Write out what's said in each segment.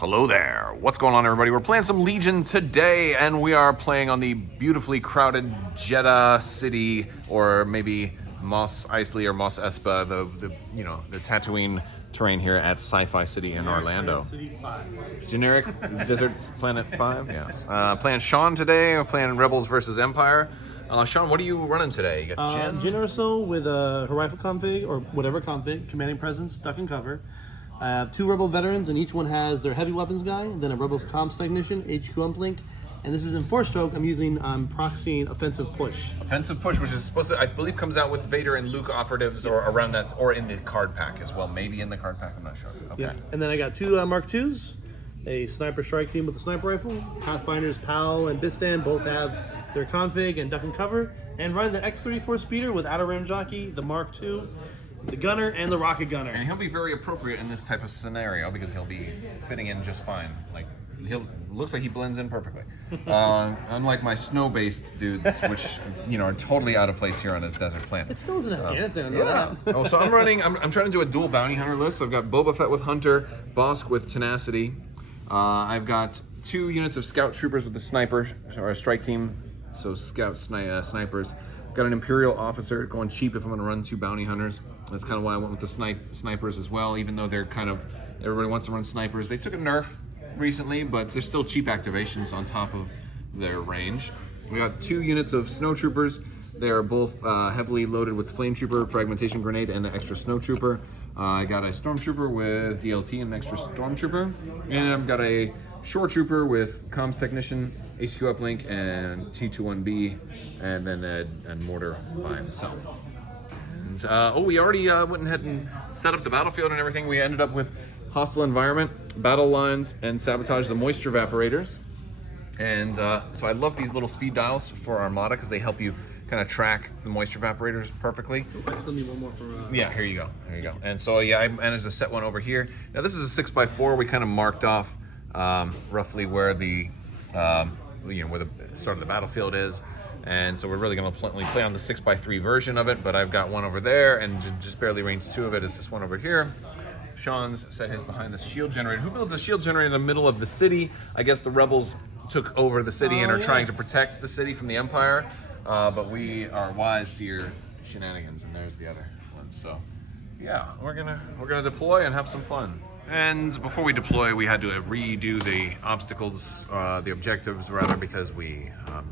Hello there. What's going on, everybody? We're playing some Legion today, and we are playing on the beautifully crowded Jedha city, or maybe Mos Eisley or Mos Espa, the Tatooine terrain here at Sci-Fi City in Orlando. City 5. Generic Desert Planet 5, yes. Playing Sean today. We're playing Rebels versus Empire. Sean, what are you running today? You got Jyn? Jyn or so with a rifle config, or whatever config, commanding presence, duck and cover. I have 2 Rebel veterans, and each one has their heavy weapons guy, then a Rebels comms technician, HQ uplink, and this is in 4-stroke. I'm proxying offensive push. Offensive push, which is supposed to, I believe, comes out with Vader and Luke operatives, or around that, or in the card pack as well. Maybe in the card pack, I'm not sure. Okay. Yeah. And then I got 2 Mark IIs, a sniper strike team with a sniper rifle. Pathfinders, PAL, and Bistan both have their config and duck and cover, and running the X-34 speeder with outer ram jockey, the Mark II, the gunner, and the rocket gunner. And he'll be very appropriate in this type of scenario because he'll be fitting in just fine. Like, looks like he blends in perfectly. Unlike my snow-based dudes, which are totally out of place here on this desert planet. It snows in Afghanistan. Yeah. So I'm trying to do a dual bounty hunter list. So I've got Boba Fett with Hunter, Bosk with Tenacity. I've got 2 units of scout troopers with the sniper or a strike team. So scout snipers. Got an Imperial officer going cheap if I'm going to run 2 bounty hunters. That's kind of why I went with the snipers as well, even though they're kind of, everybody wants to run snipers. They took a nerf recently, but they're still cheap activations on top of their range. We got 2 units of snow troopers. They are both heavily loaded with flame trooper, fragmentation grenade, and an extra snow trooper. I got a stormtrooper with DLT and an extra stormtrooper. And I've got a shore trooper with comms technician, HQ uplink, and T21B, and then a mortar by himself. And, we already went ahead and set up the battlefield and everything. We ended up with hostile environment, battle lines, and sabotage the moisture evaporators. And so I love these little speed dials for Armada because they help you kind of track the moisture evaporators perfectly. I still need one more for... Yeah, here you go. And so, yeah, I managed to set one over here. Now, this is a 6x4. We kind of marked off roughly where the where the start of the battlefield is. And so we're really going to play on the 6x3 version of it, but I've got one over there, and just barely range 2 of it is this one over here. Sean's set his behind the shield generator. Who builds a shield generator in the middle of the city? I guess the rebels took over the city and are trying to protect the city from the Empire, but we are wise to your shenanigans, and there's the other one. So yeah, we're gonna deploy and have some fun. And before we deploy, we had to redo the obstacles, the objectives rather, because we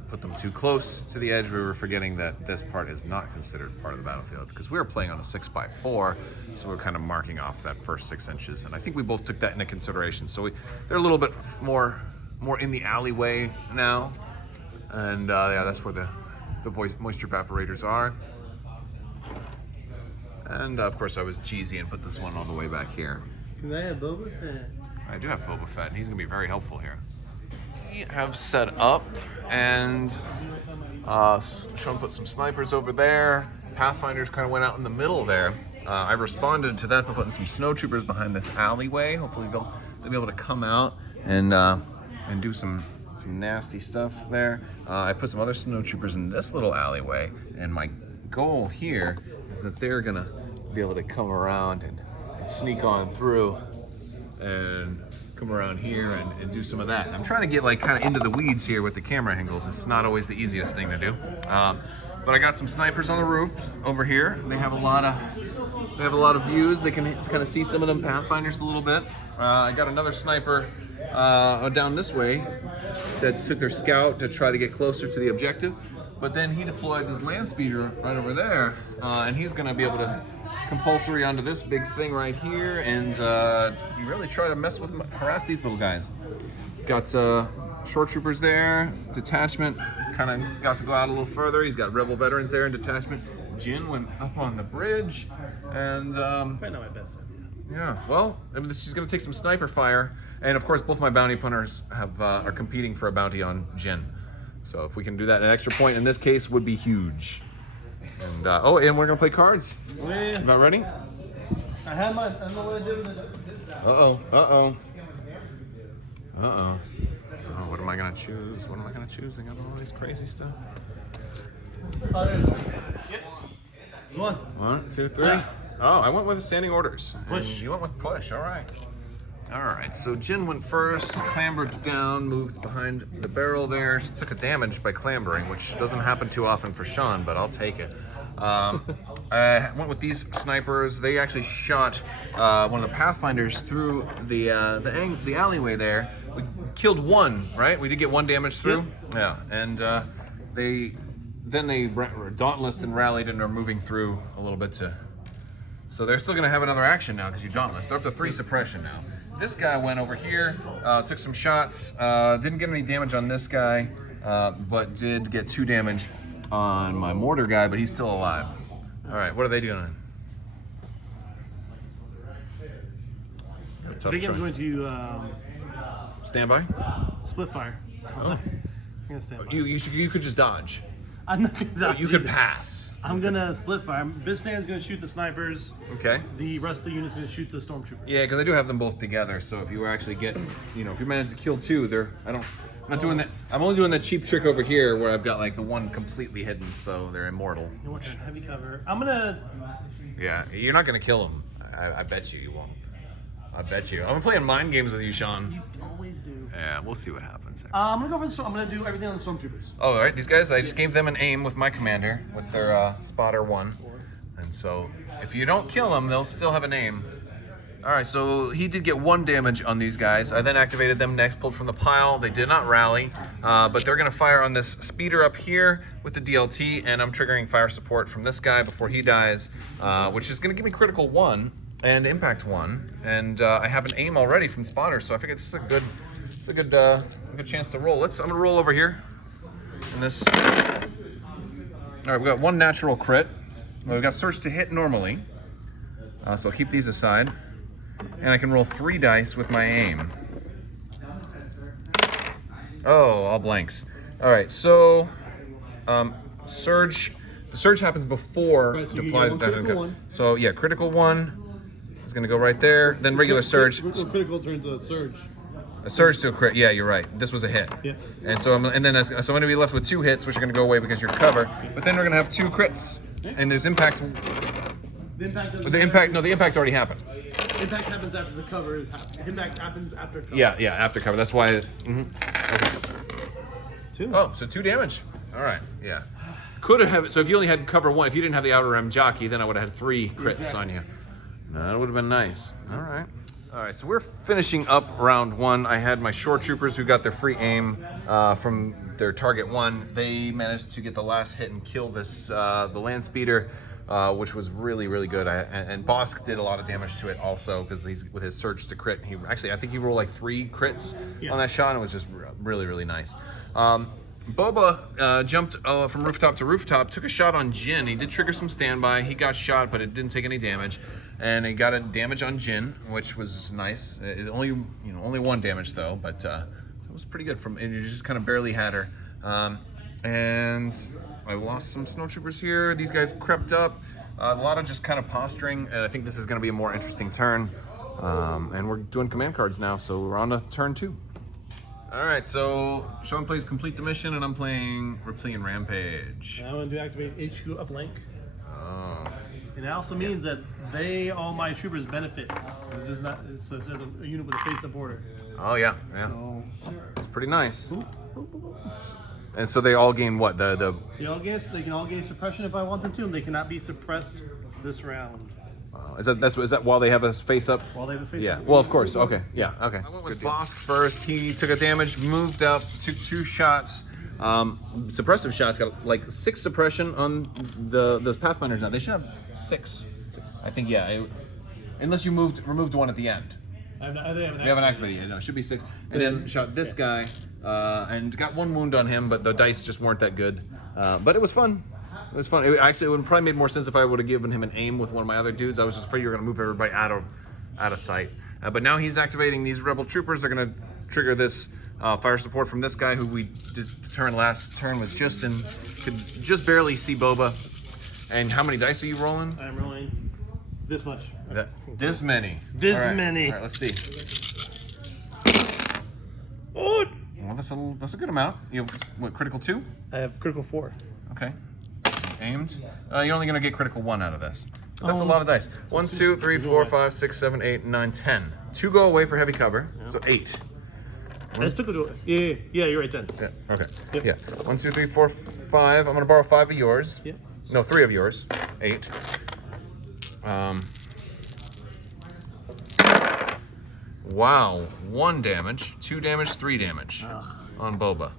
put them too close to the edge. We were forgetting that this part is not considered part of the battlefield because we were playing on a 6x4, so we're kind of marking off that first 6 inches. And I think we both took that into consideration. So they're a little bit more in the alleyway now. And yeah, that's where the moisture evaporators are. And of course I was cheesy and put this one all the way back here. Because I have Boba Fett. I do have Boba Fett, and he's going to be very helpful here. We have set up, and Sean put some snipers over there. Pathfinders kind of went out in the middle there. I responded to that by putting some snow troopers behind this alleyway. Hopefully they'll be able to come out and do some nasty stuff there. I put some other snow troopers in this little alleyway, and my goal here is that they're going to be able to come around and sneak on through and come around here and do some of that. I'm trying to get like kind of into the weeds here with the camera angles. It's not always the easiest thing to do. But I got some snipers on the roof over here. They have a lot of views. They can kind of see some of them Pathfinders a little bit. I got another sniper down this way that took their scout to try to get closer to the objective. But then he deployed his land speeder right over there, and he's going to be able to compulsory onto this big thing right here, and you really try to harass these little guys. Got short troopers there, detachment kind of got to go out a little further. He's got rebel veterans there in detachment. Jyn went up on the bridge, and probably not my best idea. Yeah, well, I mean, she's going to take some sniper fire, and of course both my bounty hunters are competing for a bounty on Jyn. So if we can do that, an extra point in this case would be huge. And and we're gonna play cards. Oh, yeah. About ready? I have mine. I don't know what I did with it. Uh-oh. Oh, what am I gonna choose? I got all this crazy stuff. Yep. Come on. 1, 2, 3. Oh, I went with the standing orders. Push. You went with push, all right. All right, so Jyn went first, clambered down, moved behind the barrel there. She took a damage by clambering, which doesn't happen too often for Sean, but I'll take it. I went with these snipers. They actually shot one of the Pathfinders through the alleyway there. We killed one, right? We did get one damage through. Yep. Yeah, and they dauntlessed and rallied and are moving through a little bit to. So they're still gonna have another action now because you dauntless. They're up to 3 suppression now. This guy went over here, took some shots, didn't get any damage on this guy, but did get 2 damage on my mortar guy, but he's still alive. All right, what are they doing? I think I'm going to stand by. split fire. Oh. I'm gonna stand by. You could just dodge. I'm not gonna dodge. You could pass. I'm gonna split fire. Bizstan's gonna shoot the snipers. Okay. The rest of the unit's gonna shoot the stormtroopers. Yeah, because I do have them both together. So if you actually get, if you manage to kill 2, I'm not doing that. I'm only doing that cheap trick over here where I've got like the one completely hidden, so they're immortal. You want that heavy cover? I'm gonna. Yeah, you're not gonna kill them. I bet you won't. I bet you. I'm playing mind games with you, Sean. You always do. Yeah, we'll see what happens. I'm gonna go for the. I'm gonna do everything on the stormtroopers. Oh, all right. These guys, I just gave them an aim with my commander with their spotter 1, and so if you don't kill them, they'll still have an aim. All right, so he did get 1 damage on these guys. I then activated them next, pulled from the pile. They did not rally, but they're gonna fire on this speeder up here with the DLT, and I'm triggering fire support from this guy before he dies, which is gonna give me critical 1 and impact 1, and I have an aim already from spotter, so I figured this is a good chance to roll. I'm gonna roll over here in this. All right, we got 1 natural crit. Well, we've got search to hit normally, so I'll keep these aside. And I can roll 3 dice with my aim. Oh, all blanks. All right, so surge. The surge happens before Right, so you deploys get one critical cut. one. So yeah, critical 1 is gonna go right there. Then regular surge. Critical turns a surge. A surge to a crit. Yeah, you're right. This was a hit. Yeah. And so I'm gonna be left with 2 hits, which are gonna go away because you're cover. But then we're gonna have 2 crits, and there's impact. The impact. The impact already happened. Impact happens after the cover is happened. Impact happens after cover. Yeah, after cover. That's why. Okay. 2. Oh, so 2 damage. All right, yeah. Could have. So if you only had cover 1, if you didn't have the outer rim jockey, then I would have had 3 crits on you. No, that would have been nice. All right. All right, so we're finishing up round 1. I had my shore troopers who got their free aim from their target 1. They managed to get the last hit and kill this the land speeder. Which was really, really good. And Bosk did a lot of damage to it also because he's with his surge to crit. I think he rolled like 3 crits on that shot, and it was just really, really nice. Boba jumped from rooftop to rooftop, took a shot on Jyn. He did trigger some standby. He got shot, but it didn't take any damage. And he got a damage on Jyn, which was nice. It only 1 damage though, but it was pretty good. And you just kind of barely had her. And I lost some snowtroopers here. These guys crept up. A lot of just kind of posturing, and I think this is going to be a more interesting turn. And we're doing command cards now, so we're on to turn 2. All right, so Sean plays Complete the Mission, and I'm playing Reptilian Rampage. And I'm going to activate HQ uplink. Oh. And it also means that all my troopers benefit. It says a unit with a face-up order. Oh, yeah. So, It's pretty nice. And so they all gain what? They can all gain suppression if I want them to, and they cannot be suppressed this round. Is that while they have a face up? While they have a face Yeah. up. Well, of course. Okay. Yeah. Okay. I went with Bosk first. He took a damage, moved up, took 2 shots. Suppressive shots got like 6 suppression on the Pathfinders now. They should have 6. I think unless you removed 1 at the end. They haven't activated yet. No, it should be 6. And then shot this guy and got 1 wound on him, but the dice just weren't that good. But it was fun. It was fun. It would probably made more sense if I would have given him an aim with one of my other dudes. I was just afraid you were going to move everybody out of sight. But now he's activating these rebel troopers. They're going to trigger this fire support from this guy who we did last turn was Justin. Could just barely see Boba. And how many dice are you rolling? I'm rolling this much. This many. This many. All right, let's see. Oh! Well, that's a good amount. You have, what, critical 2? I have critical 4. Okay. Aimed. You're only going to get critical 1 out of this. That's a lot of dice. 1, 2, 3, 4, 5, 6, 7, 8, 9, 10. 2 go away for heavy cover, so 8. I took it away. Yeah, you're right, 10. Yeah, okay. Yep. Yeah. 1, 2, 3, 4, 5. I'm gonna borrow 5 of yours. Yeah. No, 3 of yours. 8. Wow. 1 damage, 2 damage, 3 damage on Boba.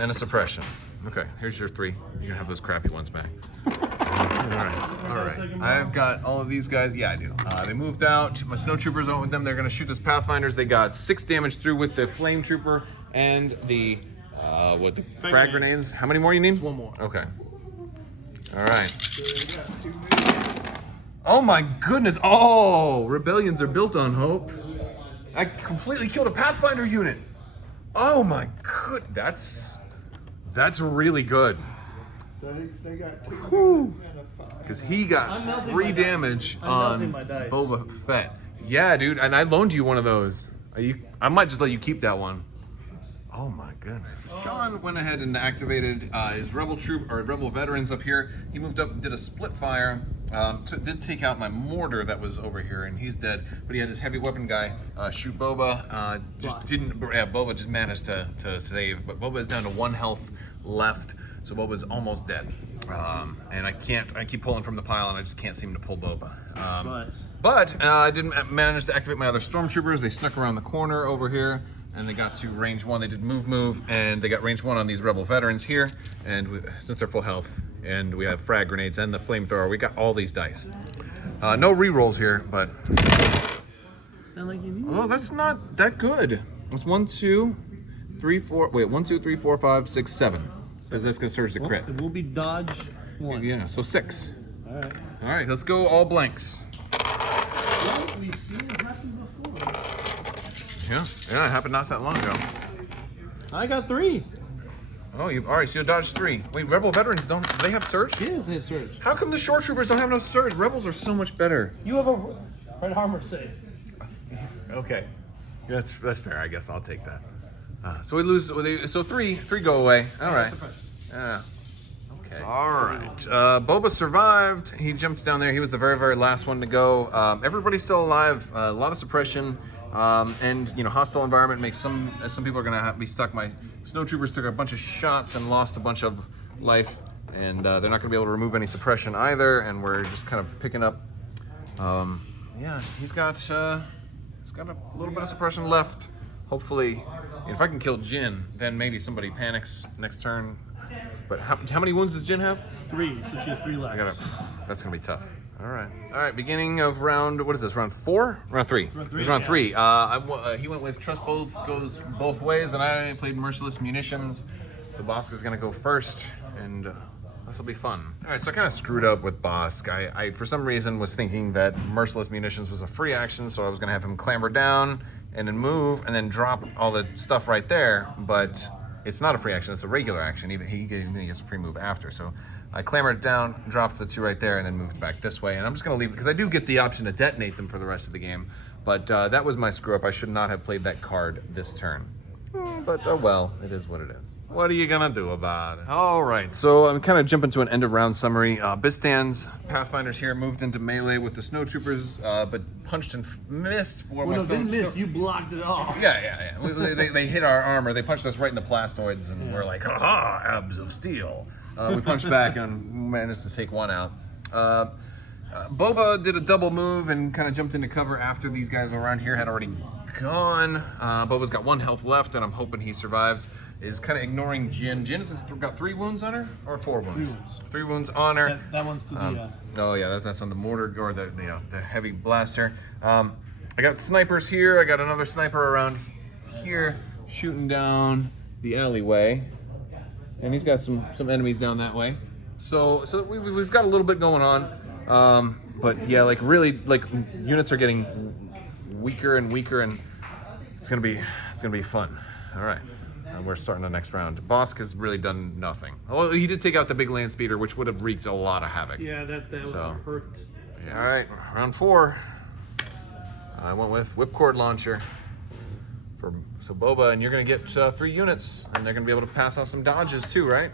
And a suppression. Okay, here's your 3. You're gonna have those crappy ones back. Alright. I've got all of these guys. Yeah, I do. They moved out. My snowtroopers went with them. They're gonna shoot those pathfinders. They got 6 damage through with the flame trooper and the frag grenades. How many more you need? Just 1 more. Okay. Alright. Oh my goodness. Oh, rebellions are built on hope. I completely killed a pathfinder unit. Oh my good. That's really good. They got Because he got 3 damage on my dice. Boba Fett. Yeah, dude, and I loaned you one of those. I might just let you keep that one. Oh my goodness. Sean went ahead and activated his rebel veterans up here. He moved up and did a split fire. Did take out my mortar that was over here, and he's dead. But he had his heavy weapon guy shoot Boba. Boba just managed to save. But Boba is down to 1 health left, so Boba's almost dead. And I keep pulling from the pile, and I just can't seem to pull Boba. But I didn't manage to activate my other stormtroopers. They snuck around the corner over here, and they got to range 1. They did move, and they got range 1 on these rebel veterans here. And since they're full health, and we have frag grenades and the flamethrower, we got all these dice. No rerolls here, but oh, that's not that good. It's 1, 2, 3, 4. Wait, 1, 2, 3, 4, 5, 6, 7. Because that's gonna surge the crit. It will be dodge 1. Yeah, so 6. Alright. All right, let's go all blanks. Well, we've seen it happen before. Yeah, it happened not that long ago. I got 3. Oh, all right, so you dodged 3. Wait, rebel veterans do they have surge? Yes, they have surge. How come the shore troopers don't have no surge? Rebels are so much better. You have a red armor save. Okay, that's fair. I guess I'll take that. So we lose. So 3 go away. All right. Yeah. Okay. All right. Boba survived. He jumped down there. He was the very, very last one to go. Everybody's still alive. A lot of suppression. And hostile environment makes some people are gonna be stuck. My snowtroopers took a bunch of shots and lost a bunch of life, and they're not gonna be able to remove any suppression either. And we're just kind of picking up. Yeah, he's got a little bit of suppression left. Hopefully, if I can kill Jyn, then maybe somebody panics next turn. But how many wounds does Jyn have? 3, so she has 3 left. That's gonna be tough. All right. Beginning of round. What is this? Round 4? Round 3. Round 3. It's round 3. He went with trust goes both ways, and I played merciless munitions. So Bosk is gonna go first, and this will be fun. All right. So I kind of screwed up with Bosk. I for some reason was thinking that merciless munitions was a free action, so I was gonna have him clamber down and then move and then drop all the stuff right there. But it's not a free action. It's a regular action. Even he gets a free move after. So I clambered down, dropped the 2 right there, and then moved back this way. And I'm just going to leave it because I do get the option to detonate them for the rest of the game. But that was my screw up. I should not have played that card this turn. But oh well, it is what it is. What are you going to do about it? All right, so I'm kind of jumping to an end of round summary. Bistan's Pathfinders here moved into melee with the snowtroopers, but punched and missed. Well, no, they missed. You blocked it all. Yeah. They hit our armor. They punched us right in the plastoids, and we're like, ha, abs of steel. We punched back and managed to take 1 out. Boba did a double move and kind of jumped into cover after these guys around here had already gone. Boba's got 1 health left, and I'm hoping he survives. Is kind of ignoring Jyn. Jyn's got 3 wounds on her, or 4 wounds? 3 wounds. 3 wounds on her. That one's to the. Oh yeah, that's on the mortar or the heavy blaster. I got snipers here. I got another sniper around here shooting down the alleyway. And he's got some enemies down that way. So we've got a little bit going on. But yeah, units are getting weaker and weaker, and it's gonna be fun. All right, and we're starting the next round. Bosk has really done nothing. Well, he did take out the big land speeder, which would have wreaked a lot of havoc. Yeah, that was hurt. Yeah, all right, round 4. I went with whipcord launcher. So Boba, and you're gonna get 3 units, and they're gonna be able to pass on some dodges too, right?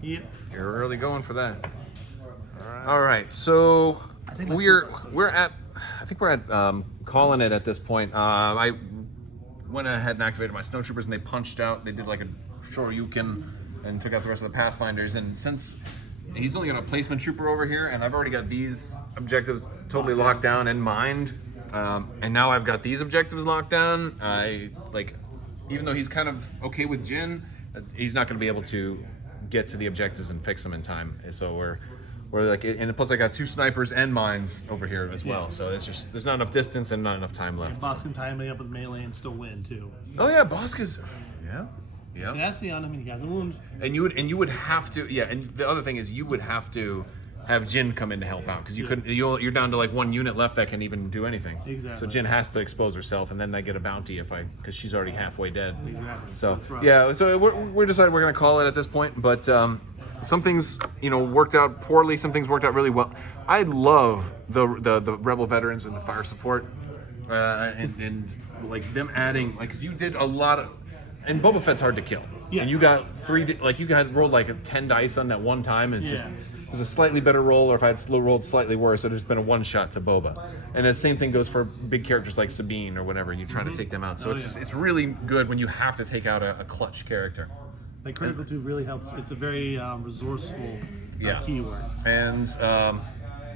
Yep. You're really going for that. All right. So we're at. I think think we're at calling it at this point. I went ahead and activated my snowtroopers, and they punched out. They did like a Shoryuken and took out the rest of the Pathfinders. And since he's only got a placement trooper over here, and I've already got these objectives totally locked down in mind, and now I've got these objectives locked down. Even though he's kind of okay with Jyn, he's not going to be able to get to the objectives and fix them in time. So we're like, and plus I got 2 snipers and mines over here as well. So it's just there's not enough distance and not enough time left. Boss can tie him up with melee and still win too. Oh yeah, Boska's yeah. Tenacity on him, and he has a wound. And you would have to and the other thing is you would have to have Jyn come in to help out because you couldn't. You're down to like 1 unit left that can even do anything. Exactly. So Jyn has to expose herself, and then I get a bounty because she's already halfway dead. Exactly. So That's rough. yeah, so we're decided we're gonna call it at this point, but some things worked out poorly, some things worked out really well. I love the Rebel veterans and the fire support, and like them adding because you did a lot of, and Boba Fett's hard to kill. Yeah. And you got you got rolled like 10 dice on that one time, and it's just. It was a slightly better roll, or if I had rolled slightly worse, it would have just been a one-shot to Boba. And the same thing goes for big characters like Sabine or whatever, and you're trying to take them out. So it's really good when you have to take out a clutch character. Like Critical 2 really helps. It's a very resourceful keyword. And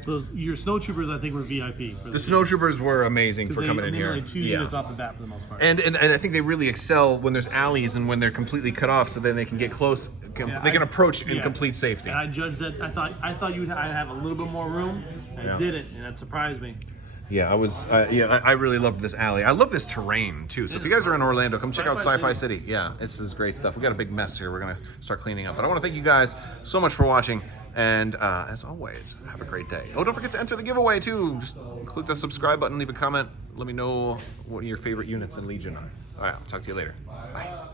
Your snowtroopers, I think, were VIP. For the snowtroopers were amazing for coming in they here. were like 2 units off the bat for the most part. And I think they really excel when there's alleys and when they're completely cut off, so then they can get close. They can approach in complete safety. And I judged that. I thought you'd have a little bit more room. I didn't, and that surprised me. Yeah, I really loved this alley. I love this terrain too. So if you guys are in Orlando, come check out Sci-Fi City. Yeah, this is great stuff. We got a big mess here. We're gonna start cleaning up. But I want to thank you guys so much for watching. And as always, have a great day. Oh, don't forget to enter the giveaway too. Just click the subscribe button, leave a comment. Let me know what your favorite units in Legion are. All right, I'll talk to you later. Bye.